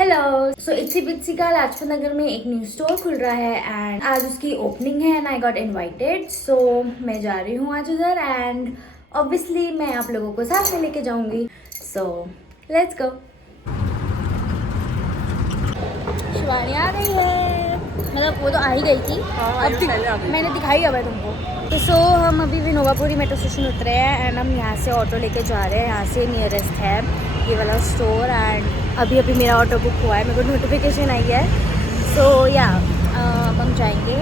Hello. सो इट्सी बिट्सी का लाजपत नगर में एक न्यू स्टोर खुल रहा है एंड आज उसकी ओपनिंग है एंड आई गॉट इनवाइटेड। सो मैं जा रही हूँ आज उधर एंड ऑब्वियसली मैं आप लोगों को साथ में लेके जाऊंगी। So let's go. शिवानी आ गई है, मतलब वो तो आ ही गई थी। अब मैंने दिखाई अब है तुमको। तो सो हम अभी विनोबापुरी मेट्रो स्टेशन उतरे हैं एंड हम यहाँ से ऑटो लेके जा रहे हैं। यहाँ से नियरेस्ट है ये वाला स्टोर एंड अभी मेरा ऑटो बुक हुआ है, मेरे को नोटिफिकेशन आई है। सो या हम जाएंगे।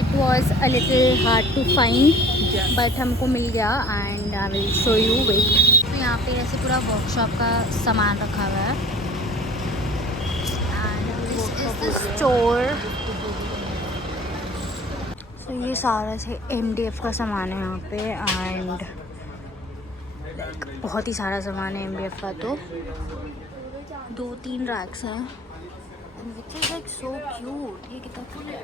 It was a little hard to find but हमको मिल गया and I will show you wait. तो यहाँ पे ऐसे पूरा वर्कशॉप का सामान रखा हुआ है एंड स्टोर। तो ये सारा से MDF का सामान है यहाँ पे एंड बहुत ही सारा सामान है MDF का। तो 2-3 रैक्स हैं which is like so cute. ये कितना क्यूट है,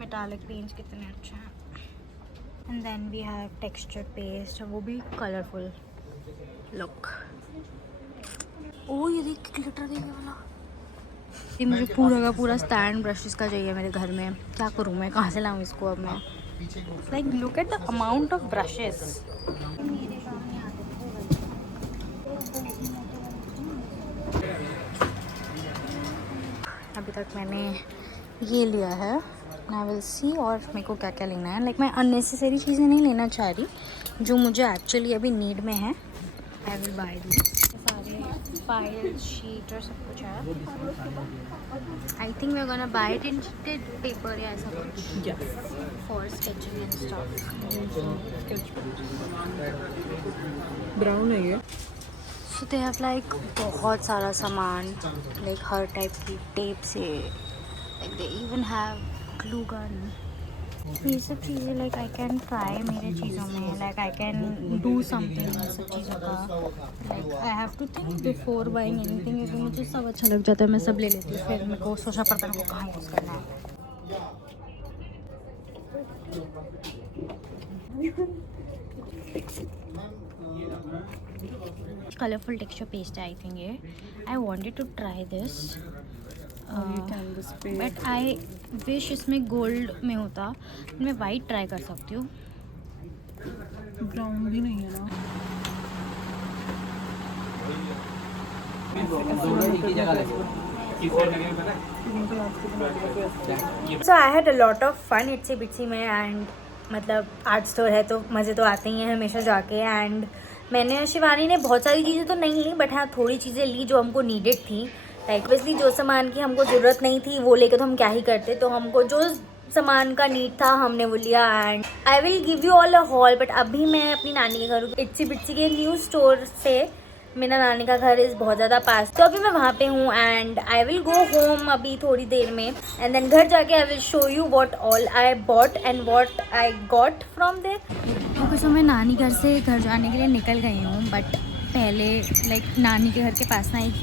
मेटालिक पेंट्स कितने अच्छे हैं। And then we have texture paste, वो भी कलरफुल लुक। ओ ये देख ग्लिटर देखे वाला। ये मुझे पूरा का पूरा स्टैंड ब्रशेस का चाहिए मेरे घर में। क्या करूँ मैं, कहाँ से लाऊँ इसको अब मैं। Like look at the amount of brushes. अभी तक मैंने ये लिया है, आई विल सी और मेरे को क्या क्या लेना है। लाइक मैं अननेसेसरी चीज़ें नहीं लेना चाह रही, जो मुझे एक्चुअली अभी नीड में है आई विल बाय दी। सारे फाइल शीट और सब कुछ है। I think we are gonna buy it in paper या ऐसा कुछ for sketching and stuff. Brown है ये। सो दे हैव लाइक बहुत सारा सामान, लाइक हर टाइप की टेप से, like they even have glue gun. ये सब चीज़ें लाइक आई कैन ट्राई मेरे चीज़ों में, like I can do something in सब चीज़ों का। Like I have to think before buying anything. क्योंकि मुझे सब अच्छा लग जाता है, मैं सब ले लेती हूँ, फिर मेरे को सोचना पड़ता है मेरे को कहाँ यूज़ करना है। कलरफुल टेक्सचर पेस्ट है आई थिंक ये। I wanted to try this but I wish इसमें गोल्ड में होता। मैं वाइट ट्राई कर सकती हूँ। ब्राउन भी नहीं है ना। So I had a lot of fun Itsy Bitsy में एंड मतलब आर्ट स्टोर है तो मज़े तो आते ही हैं हमेशा जाके। एंड मैंने शिवानी ने बहुत सारी चीज़ें तो नहीं ली बट हाँ थोड़ी चीज़ें ली जो हमको नीडेड थी। लाइक ऑब्वियसली जो सामान की हमको ज़रूरत नहीं थी वो लेके तो हम क्या ही करते, तो हमको जो सामान का नीड था हमने वो लिया। And I will give you all a hall but अभी मैं अपनी नानी के घर हूँ इट्सी बिट्सी के न्यू स्टोर से। मेरा नानी का घर इज़ बहुत ज़्यादा पास, तो अभी मैं वहाँ पे हूँ and I will go home अभी थोड़ी देर में एंड देन घर जाके I will show you what all I bought and what I got from there. Okay so मैं नानी घर से घर जाने के लिए निकल गई हूँ बट पहले लाइक नानी के घर के पास ना एक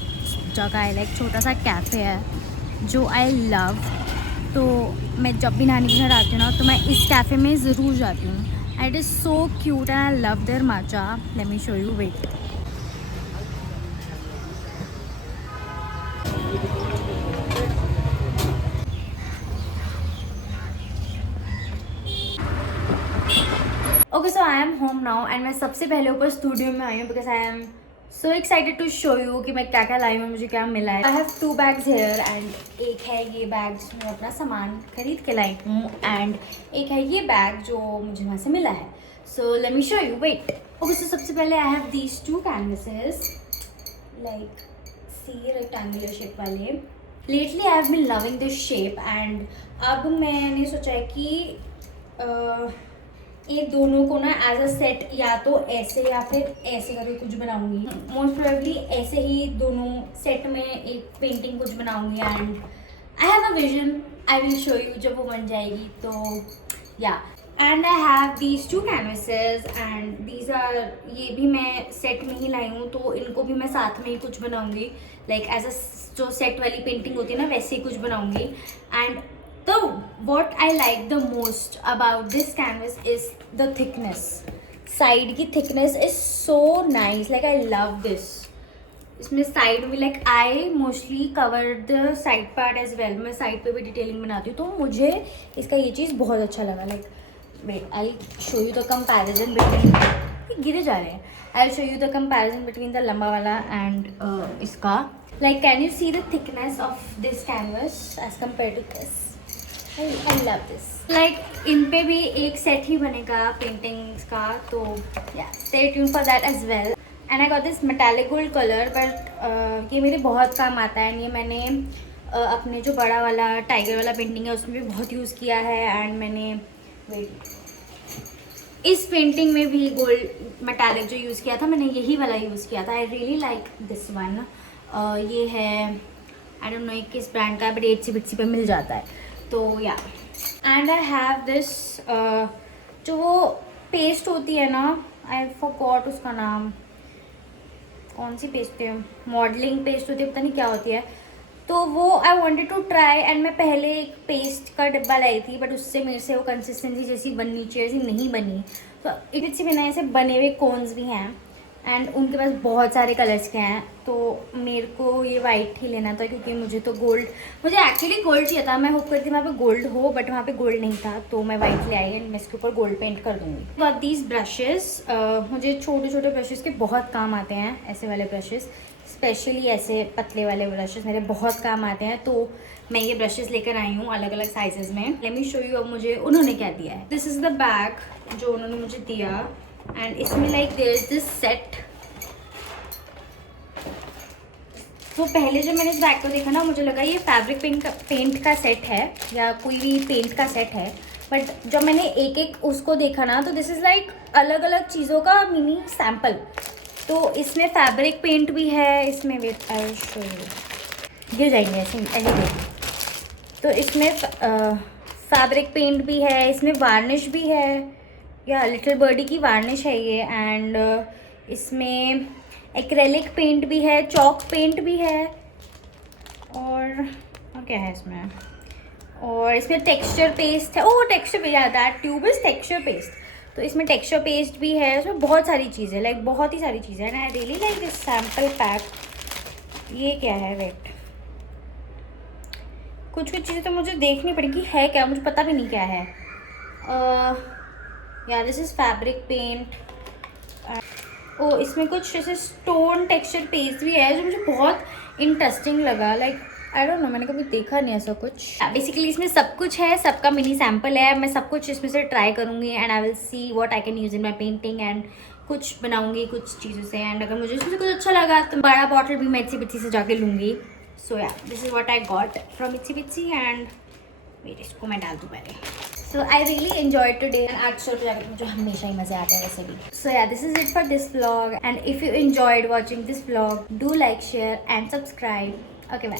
जगह है, लाइक छोटा सा कैफ़े है जो आई लव। तो मैं जब भी नानी के घर आती हूँ ना तो मैं इस कैफ़े में ज़रूर जाती हूँ। It is so cute and I love their matcha. Let me show you, wait. Okay so I am home now and मैं सबसे पहले ऊपर स्टूडियो में आई हूँ because I am so excited to show you कि मैं क्या क्या लाई हूँ, मुझे क्या मिला है। I have 2 bags here and एक है ये बैग जिसमें मैं अपना सामान खरीद के लाई हूँ एंड एक है ये बैग जो मुझे वहाँ से मिला है। So let me show you, wait. Okay so सबसे पहले I have these 2 canvases like see rectangular shape वाले। Lately I have been loving this shape and अब मैंने सोचा है कि ये दोनों को ना एज अ सेट या तो ऐसे या फिर ऐसे करके कुछ बनाऊंगी। मोस्ट प्रोबेबली ऐसे ही दोनों सेट में एक पेंटिंग कुछ बनाऊंगी and I have a vision, I will show you जब वो बन जाएगी। तो yeah and I have these 2 canvases and these are, ये भी मैं सेट में ही लाई हूँ तो इनको भी मैं साथ में ही कुछ बनाऊंगी। लाइक एज अ जो सेट वाली पेंटिंग होती है ना वैसे ही कुछ बनाऊंगी। And so what I like the most about this canvas is the thickness. Side की thickness is so nice, like I love this. इसमें साइड में like I mostly cover the side part as well, मैं side पे भी detailing बनाती हूँ, तो मुझे इसका ये चीज़ बहुत अच्छा लगा। Like wait I show you the comparison between, गिरे जा रहे हैं, I show you the comparison between the लंबा वाला एंड इसका। Like can you see the thickness of this canvas as compare to this, I love this. Like इन पे भी एक सेट ही बनेगा पेंटिंग्स का, तो yeah stay tuned for that as well. And I got this metallic gold colour, but ये मेरे बहुत काम आता है। एंड ये मैंने अपने जो बड़ा वाला टाइगर वाला पेंटिंग है उसमें भी बहुत यूज़ किया है। एंड मैंने वेट इस पेंटिंग में भी गोल्ड मेटालिक जो यूज़ किया था, मैंने यही वाला यूज़ किया था। I really like this one. ये है आई डोंट नो किस ब्रांड का है, बट एट्सी बिट्सी पे मिल जाता है, तो yeah. And I have this जो वो पेस्ट होती है ना, आई फॉरगॉट उसका नाम, कौन सी पेस्ट है, मॉडलिंग पेस्ट होती है, पता नहीं क्या होती है, तो वो I wanted to try. And मैं पहले एक पेस्ट का डिब्बा लाई थी, बट उससे मेरे से वो कंसिस्टेंसी जैसी बननी चाहिए जैसी नहीं बनी। तो इसी बिना ऐसे बने हुए कोन्स भी हैं एंड उनके पास बहुत सारे कलर्स के हैं, तो मेरे को ये वाइट ही लेना था क्योंकि मुझे तो गोल्ड, मुझे एक्चुअली गोल्ड चाहिए था। मैं होप करती वहाँ पे गोल्ड हो, बट वहाँ पे गोल्ड नहीं था, तो मैं वाइट ले आई एंड मैं इसके ऊपर गोल्ड पेंट कर दूँगी। तो अब दीज ब्रशेस, मुझे छोटे छोटे ब्रशेस के बहुत काम आते हैं, ऐसे वाले ब्रशेस, स्पेशली ऐसे पतले वाले ब्रशेस मेरे बहुत काम आते हैं, तो मैं ये ब्रशेस लेकर आई हूँ अलग अलग साइजेस में। लेट मी शो यू अब मुझे उन्होंने क्या दिया है। दिस इज़ द बैग जो उन्होंने मुझे दिया, एंड इसमें like there is this set. तो पहले जब मैंने इस बैग को देखा ना, मुझे लगा ये फैब्रिक पेंट का सेट है या कोई भी पेंट का सेट है, बट जब मैंने एक एक उसको देखा ना, तो दिस इज़ लाइक अलग अलग चीज़ों का मिनी सैम्पल। तो इसमें फैब्रिक पेंट भी है, इसमें वेट आई शो यू, गिर जाएंगे ऐसे ऐसे। तो इसमें फैब्रिक पेंट भी है, इसमें वार्निश भी है, या लिटिल बर्डी की वार्निश है ये, एंड इसमें एक्रेलिक पेंट भी है, चॉक पेंट भी है, और क्या है इसमें, और इसमें टेक्सचर पेस्ट है। Oh texture paste, that tube is texture paste. तो इसमें टेक्सचर पेस्ट भी है, इसमें बहुत सारी चीज़ें, लाइक बहुत ही सारी चीज़ें, and I really like this sample pack. ये क्या है, वेट, कुछ चीज़ें तो मुझे देखनी पड़ेगी है क्या, मुझे पता भी नहीं क्या है। या दिस इज़ फैब्रिक पेंट। ओ इसमें कुछ जैसे स्टोन टेक्सचर पेस्ट भी है जो मुझे बहुत इंटरेस्टिंग लगा। लाइक आई डोंट नो, मैंने कभी देखा नहीं ऐसा कुछ। बेसिकली इसमें सब कुछ है, सबका मिनी सैम्पल है। मैं सब कुछ इसमें से ट्राई करूँगी and I will see what I can use in my painting, and कुछ बनाऊँगी कुछ चीज़ों से। एंड अगर मुझे इसमें से कुछ अच्छा लगा तो बड़ा बॉटल भी मैं इट्सी बिट्सी से जाके लूँगी। So yeah this is what I got from Itsy Bitsy, and wait इसको मैं डाल दूँ पहले। So I really enjoyed today, and art store पे जाकर मुझे हमेशा ही मज़े आते हैं वैसे भी। So yeah, this is it for this vlog, and if you enjoyed watching this vlog, do like, share and subscribe. Okay, bye.